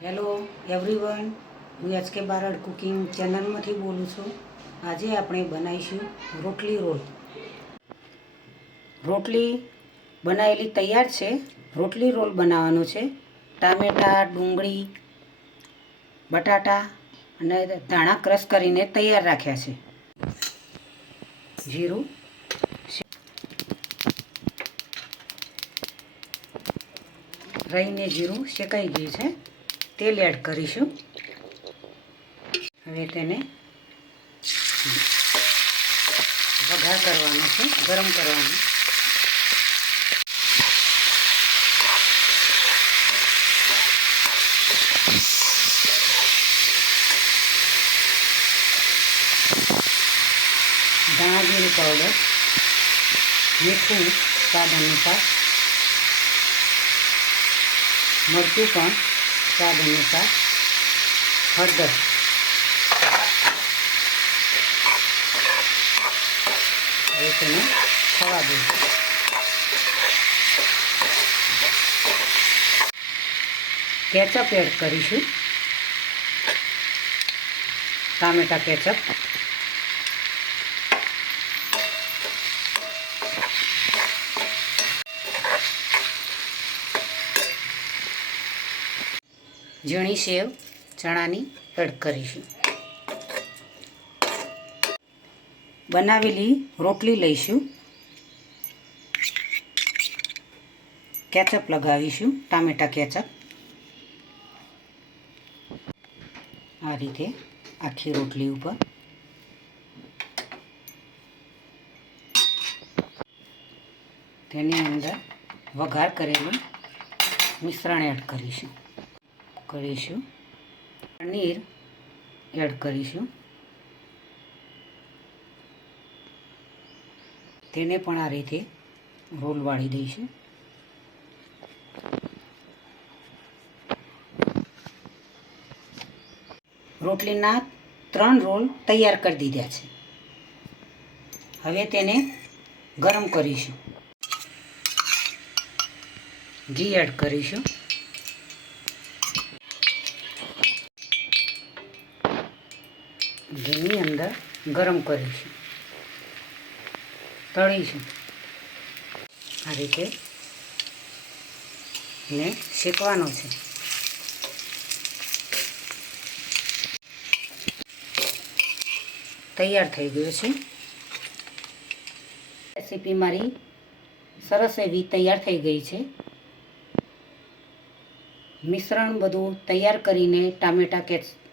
Hello everyone, હું HK. Barad cooking ચેનલમાંથી બોલું છું. આજે આપણે બનાવીશું રોટલી રોલ. રોટલી બનાવેલી તૈયાર છે. રોટલી રોલ બનાવવાનો છે. ટામેટાં, ડુંગળી, બટાટા અને ધાણા ક્રશ કરીને તૈયાર રાખ્યા છે. જીરું, રઈને જીરું શેકાઈ ગયું છે. તેલ એડ કરીશું. હવે તેને વઘાર કરવાનો છે, ગરમ કરવાનો. ધાણા જીરું પાવડર, મીઠું સ્વાદ અનુસાર, મરચું પણ સ્વાદ અનુસાર, હળદર. હવે તેને થવા દઈશું. કેચઅપ એડ કરીશું, ટામેટા કેચઅપ. ઝીણી સેવ ચણાની એડ કરીશું. બનાવેલી રોટલી લઈશું, કેચઅપ લગાવીશું, ટામેટા કેચઅપ. આ રીતે આખી રોટલી ઉપર તેની અંદર વઘાર કરેલું મિશ્રણ એડ કરીશું. પનીર એડ કરીશું. તેને પણ આ રીતે રોલ વાળી દઈશું. રોટલીના 3 રોલ તૈયાર કરી દીધા છે. હવે તેને ગરમ કરીશું. ઘી એડ કરીશું. ઘીની અંદર ગરમ કરીશું, તળીશું. આ રીતે ને શેકવાનો છે. તૈયાર થઈ ગયો છે. રેસીપી મારી સરસ એવી તૈયાર થઈ ગઈ છે. મિશ્રણ બધું તૈયાર કરીને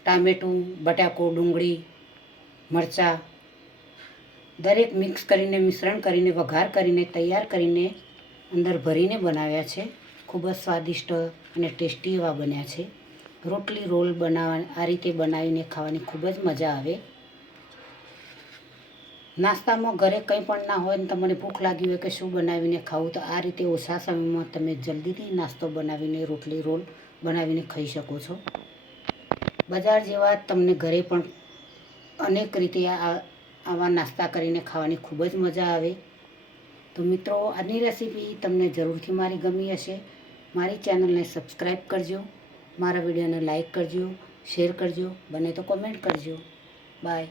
ટામેટું, બટાકો, ડુંગળી, મરચાં દરેક મિક્સ કરીને મિશ્રણ કરીને વઘાર કરીને તૈયાર કરીને અંદર ભરીને બનાવ્યા છે. ખૂબ જ સ્વાદિષ્ટ અને ટેસ્ટી એવા બન્યા છે. રોટલી રોલ આ રીતે બનાવીને ખાવાની ખૂબ જ મજા આવે. નાસ્તામાં ઘરે કંઈ પણ ના હોય ને તમને ભૂખ લાગી હોય કે શું બનાવીને ખાવું, તો આ રીતે ઓછા સમયમાં તમે જલ્દીથી નાસ્તો બનાવીને રોટલી રોલ બનાવીને ખાઈ શકો છો. બજાર જેવા તમને ઘરે પણ અનેક રીતે આવા નાસ્તા કરીને ખાવાની ખૂબ જ મજા આવે. તો મિત્રો, આજની રેસીપી તમને જરૂરથી મારી ગમી હશે. મારી ચેનલને સબસ્ક્રાઈબ કરજો, મારા વિડીયોને લાઈક કરજો, શેર કરજો, બને તો કોમેન્ટ કરજો. બાય.